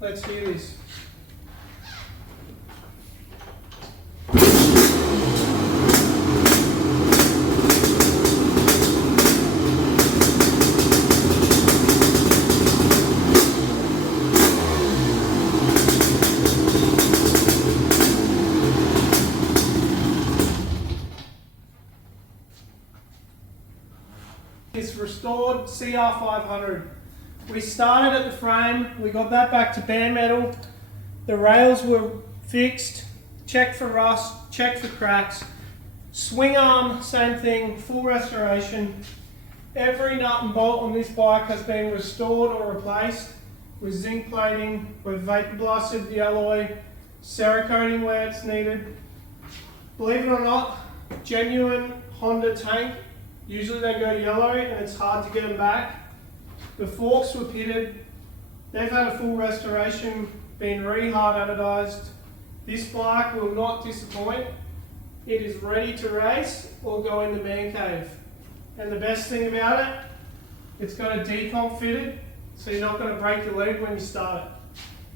Let's hear this. This restored CR500. We started at the frame, we got that back to bare metal, the rails were fixed, checked for rust, checked for cracks, swing arm, same thing, full restoration. Every nut and bolt on this bike has been restored or replaced with zinc plating. We've vapor blasted the alloy, Cerakoting where it's needed. Believe it or not, genuine Honda tank, usually they go yellow and it's hard to get them back. The forks were pitted, they've had a full restoration, been re-hard anodized. This bike will not disappoint. It is ready to race or go in the man cave. And the best thing about it, it's got a decomp fitted, so you're not going to break your leg when you start it.